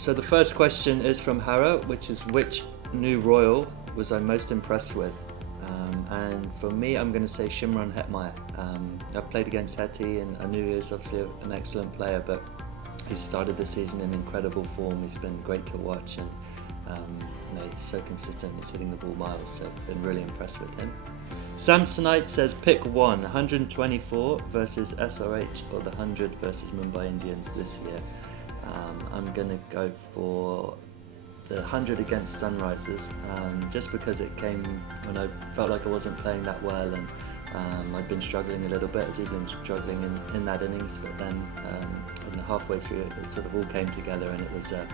So the first question is from Hara, which is which new royal was I most impressed with? And for me, I'm going to say 𝗄𝗶𝘁𝗵. I've played against Hetty, and I knew he was obviously an excellent player, but he started the season in incredible form. He's been great to watch, and he's so consistent. He's hitting the ball miles, so I've been really impressed with him. Samsonite says pick one, 124 versus SRH or the 100 versus Mumbai Indians this year. I'm going to go for the 100 against Sunrisers, just because it came when I felt like I wasn't playing that well, and I'd been struggling a little bit, as he'd been struggling in that innings, but then halfway through it sort of all came together, and it was a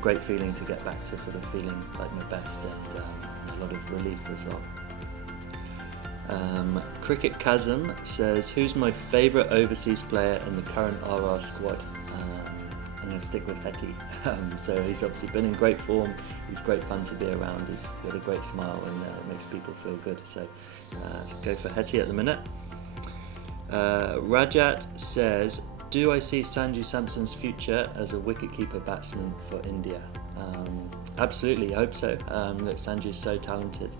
great feeling to get back to sort of feeling like my best, and a lot of relief as well. 𝗄𝗶𝘁𝗵𝗁 says, who's my favourite overseas player in the current RR squad? I'm going to stick with Hetty. So he's obviously been in great form, he's great fun to be around, he's got a great smile, and it makes people feel good, so go for Hetty at the minute. Rajat says, do I see Sanju Samson's future as a wicketkeeper batsman for India? Absolutely, I hope so. Look, Sanju's so talented,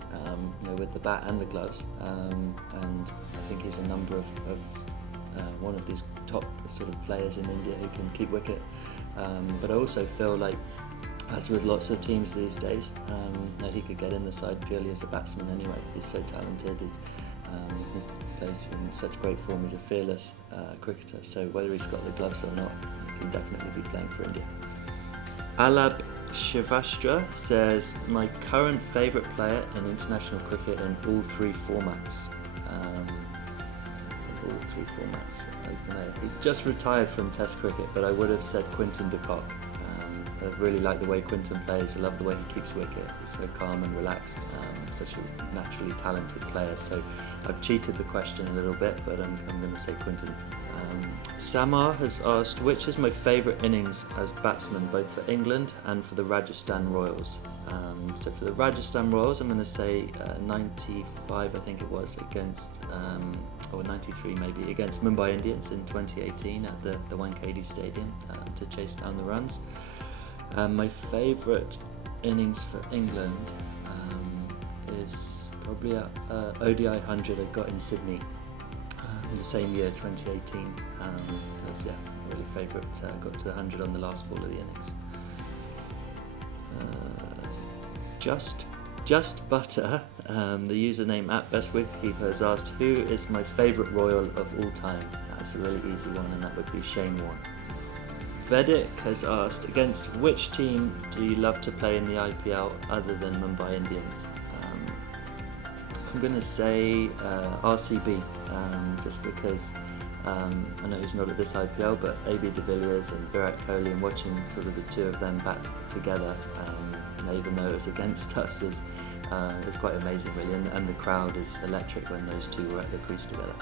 with the bat and the gloves, and I think he's a number of one of these top sort of players in India who can keep wicket. But I also feel like, as with lots of teams these days, that he could get in the side purely as a batsman anyway. He's so talented. He plays in such great form. He's a fearless cricketer. So whether he's got the gloves or not, he can definitely be playing for India. 𝗂𝗶𝘁𝗵𝗁 says, my current favourite player in international cricket in all three formats. I don't know. He just retired from Test cricket, but I would have said Quinton de Kock. I really like the way Quinton plays. I love the way he keeps wicket. He's so calm and relaxed. Such a naturally talented player. So I've cheated the question a little bit, but I'm going to say Quinton. Samar has asked, which is my favourite innings as batsman, both for England and for the Rajasthan Royals? So for the Rajasthan Royals, I'm going to say 95, I think it was, against, or 93 maybe, against Mumbai Indians in 2018 at the 𝗬𝗂𝗽𝗲𝗍 Stadium to chase down the runs. My favourite innings for England is probably a ODI 100 I got in Sydney in the same year, 2018. That's really favourite. Got to 100 on the last ball of the innings. Jos Buttler, the username @bestwicketkeeper, has asked, who is my favourite royal of all time? That's a really easy one, and that would be Shane Warne. Vedic has asked, against which team do you love to play in the IPL other than Mumbai Indians? I'm going to say RCB, just because I know he's not at this IPL, but AB de Villiers and Virat Kohli, and watching sort of the two of them back together, even though it's against us, is quite amazing really, and the crowd is electric when those two were at the crease together.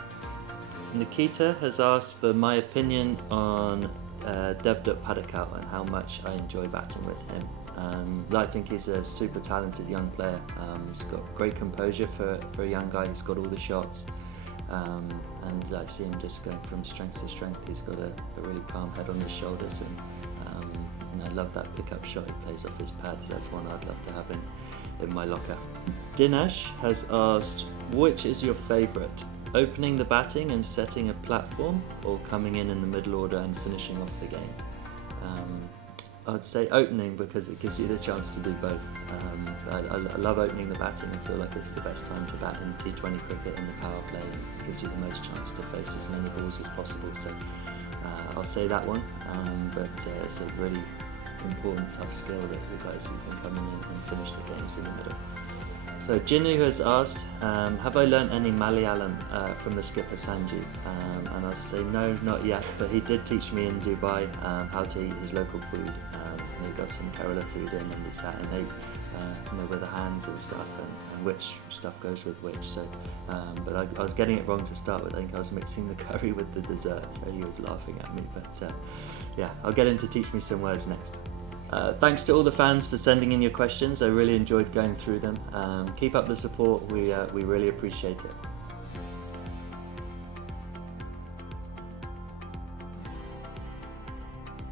Nikita has asked for my opinion on 𝗏𝗏𝗏𝗏 Padikkal and how much I enjoy batting with him. I think he's a super talented young player. He's got great composure for a young guy. He's got all the shots, and I see him just going from strength to strength. He's got a really calm head on his shoulders, and I love that pickup shot he plays off his pads. That's one I'd love to have in my locker. Dinesh has asked, which is your favourite? Opening the batting and setting a platform, or coming in the middle order and finishing off the game? I'd say opening, because it gives you the chance to do both. I love opening the batting. I feel like it's the best time to bat in T20 cricket in the power play, and it gives you the most chance to face as many balls as possible. So I'll say that one, but it's a really important, tough skill that the guys who can come in and finish the games in the middle. So Jinu has asked, have I learnt any Malayalam from the skipper Sanju? And I'll say no, not yet, but he did teach me in Dubai how to eat his local food. He got some Kerala food in, and we sat and ate with the hands and stuff, and which stuff goes with which. So, but I was getting it wrong to start with. I think I was mixing the curry with the dessert, so he was laughing at me. But yeah, I'll get him to teach me some words next. Thanks to all the fans for sending in your questions. I really enjoyed going through them. Keep up the support. We really appreciate it.